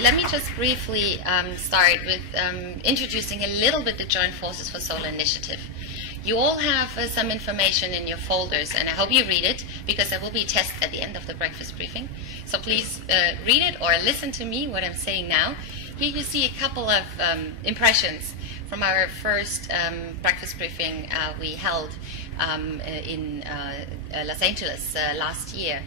let me just briefly start with introducing a little bit the Joint Forces for Solar initiative. You all have some information in your folders, and I hope you read it, because there will be a test at the end of the breakfast briefing. So please read it or listen to me, what I'm saying now. Here you see a couple of impressions from our first breakfast briefing we held in Los Angeles last year.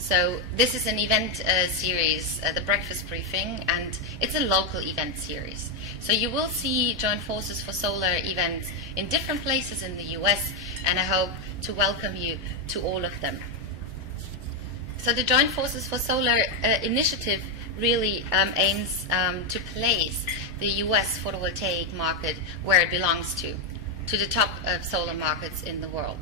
So this is an event series, the breakfast briefing, and it's a local event series. So you will see Joint Forces for Solar events in different places in the US, and I hope to welcome you to all of them. So the Joint Forces for Solar initiative really aims to place the US photovoltaic market where it belongs to the top solar markets in the world.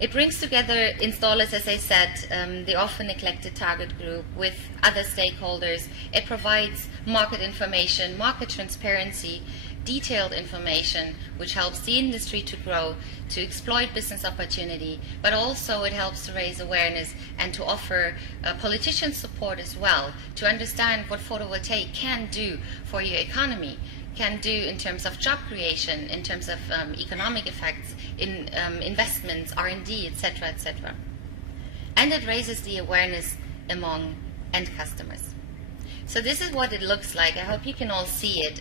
It brings together installers, as I said, the often neglected target group, with other stakeholders. It provides market information, market transparency, detailed information, which helps the industry to grow, to exploit business opportunity, but also it helps to raise awareness and to offer politician support as well, to understand what photovoltaic can do for your economy, can do in terms of job creation, in terms of economic effects, in investments, R&D, etc., etc. And it raises the awareness among end customers. So this is what it looks like. I hope you can all see it.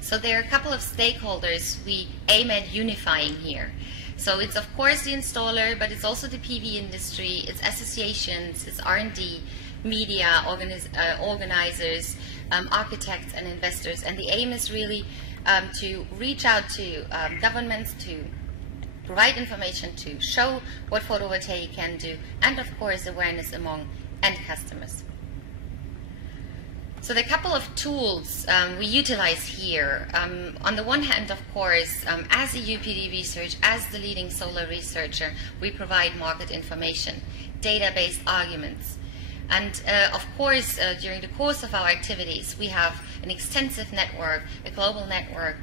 So there are a couple of stakeholders we aim at unifying here. So it's of course the installer, but it's also the PV industry, it's associations, it's R&D, media, organizers, architects and investors, and the aim is really to reach out to governments, to provide information, to show what photovoltaic can do, and of course awareness among end customers. So there are a couple of tools we utilize here. On the one hand, of course, as a UPD research, as the leading solar researcher, we provide market information, data-based arguments. And of course, during the course of our activities, we have an extensive network, a global network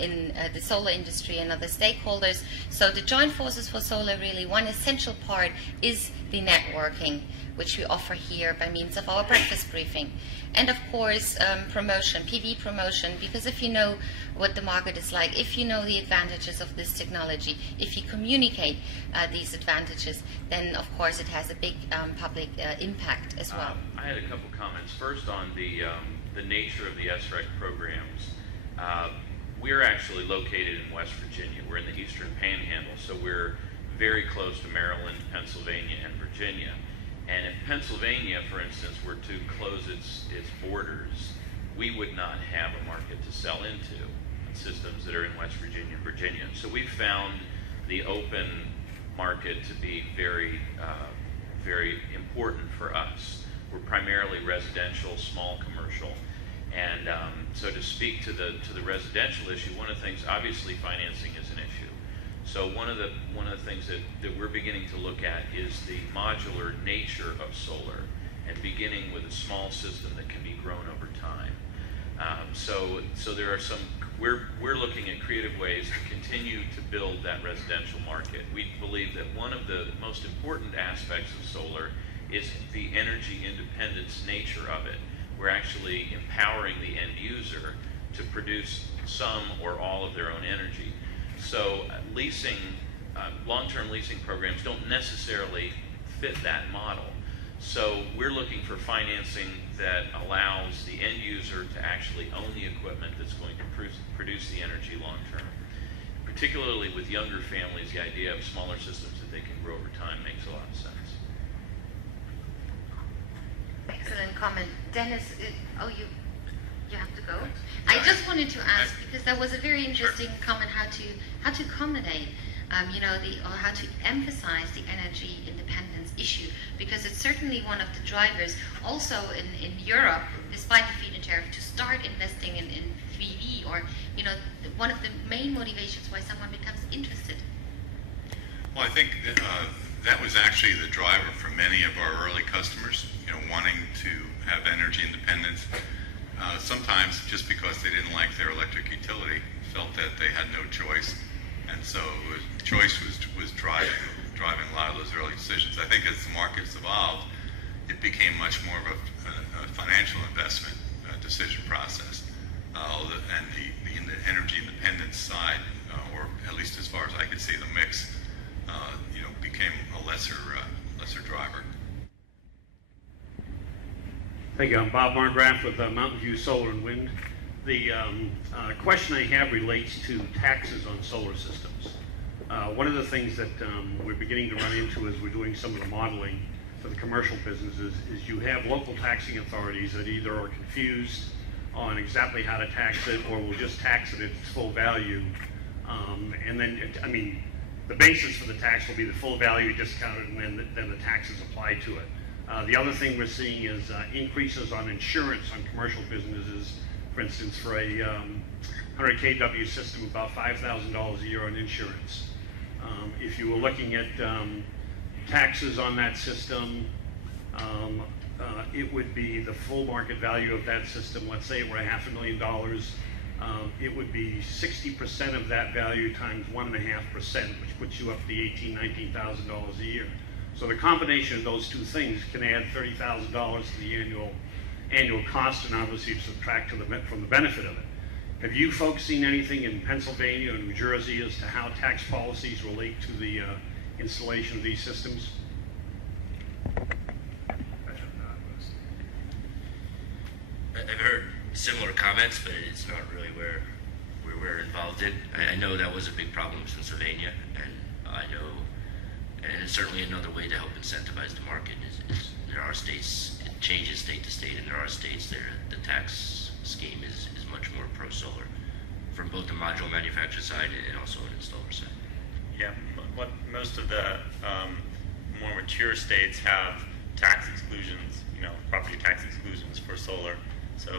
in the solar industry and other stakeholders. So the Joint Forces for Solar, really one essential part is the networking, which we offer here by means of our breakfast briefing. And of course, promotion, PV promotion, because if you know what the market is like, if you know the advantages of this technology, if you communicate these advantages, then of course it has a big public impact as well. I had a couple comments. First, on the nature of the SREC programs. We're actually located in West Virginia. We're in the Eastern Panhandle, so we're very close to Maryland, Pennsylvania, and Virginia. And if Pennsylvania, for instance, were to close its borders, we would not have a market to sell into systems that are in West Virginia and Virginia. So we found the open market to be very, very important for us. We're primarily residential, small commercial. And so to speak to the residential issue, one of the things, obviously financing is an issue. So one of the things that we're beginning to look at is the modular nature of solar, and beginning with a small system that can be grown over time. So there are some, we're looking at creative ways to continue to build that residential market. We believe that one of the most important aspects of solar is the energy independence nature of it. We're actually empowering the end user to produce some or all of their own energy. So leasing, long-term leasing programs don't necessarily fit that model. So we're looking for financing that allows the end user to actually own the equipment that's going to produce the energy long-term. Particularly with younger families, the idea of smaller systems that they can grow over time makes a lot of sense. Excellent comment. Dennis, you have to go. I just wanted to ask, because that was a very interesting comment, how to accommodate, or how to emphasize the energy independence issue, because it's certainly one of the drivers also in Europe, despite the feed-in tariff, to start investing in 3V, or one of the main motivations why someone becomes interested. Well, I think that was actually the driver for many of our early customers, wanting to have energy independence. Sometimes just because they didn't like their electric utility, felt that they had no choice, and so choice was driving a lot of those early decisions. I think as the market's evolved, it became much more of a financial investment decision process. And the energy independence side, or at least as far as I could see the mix, became a lesser driver. Thank you. I'm Bob Margraff with Mountain View Solar and Wind. The question I have relates to taxes on solar systems. One of the things that we're beginning to run into as we're doing some of the modeling for the commercial businesses is you have local taxing authorities that either are confused on exactly how to tax it or will just tax it at its full value. And then, the basis for the tax will be the full value discounted and then the taxes applied to it. The other thing we're seeing is increases on insurance on commercial businesses. For instance, for a 100 kW system, about $5,000 a year on insurance. If you were looking at taxes on that system, it would be the full market value of that system. Let's say it were $500,000. It would be 60% of that value times 1.5%, which puts you up to $18,000, $19,000 a year. So the combination of those two things can add $30,000 to the annual cost, and obviously subtract from the benefit of it. Have you folks seen anything in Pennsylvania or New Jersey as to how tax policies relate to the installation of these systems? I've heard similar comments, but it's not really where we're involved in. I know that was a big problem in Pennsylvania, and I know, and it's certainly another way to help incentivize the market is there are states, it changes state to state, and there are states there the tax scheme is much more pro-solar from both the module manufacturer side and also an installer side. Yeah, what most of the more mature states have tax exclusions, property tax exclusions for solar. So,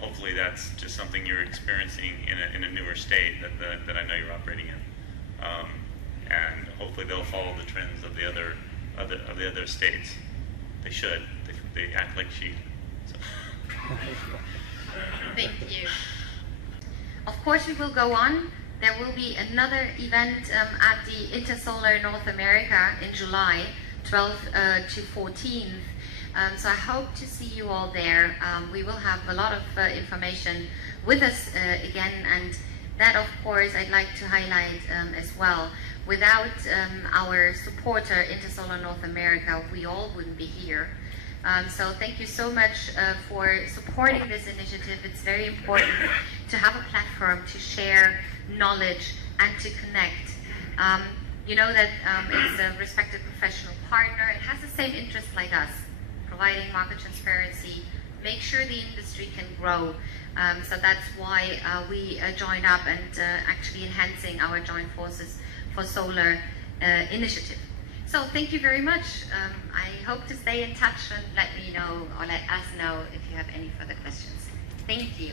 hopefully that's just something you're experiencing in a newer state that I know you're operating in, and hopefully they'll follow the trends of the other states. They should. They act like sheep. So. Thank you. Of course, we will go on. There will be another event at the Intersolar North America in July, 12th to 14th. So I hope to see you all there. We will have a lot of information with us again, and that, of course, I'd like to highlight as well. Without our supporter, Intersolar North America, we all wouldn't be here. So thank you so much for supporting this initiative. It's very important to have a platform to share knowledge and to connect. You know that it's a respected professional partner. It has the same interests like us, providing market transparency, make sure the industry can grow. So that's why we joined up and actually enhancing our joint forces for solar initiative. So thank you very much. I hope to stay in touch and let me know or let us know if you have any further questions. Thank you.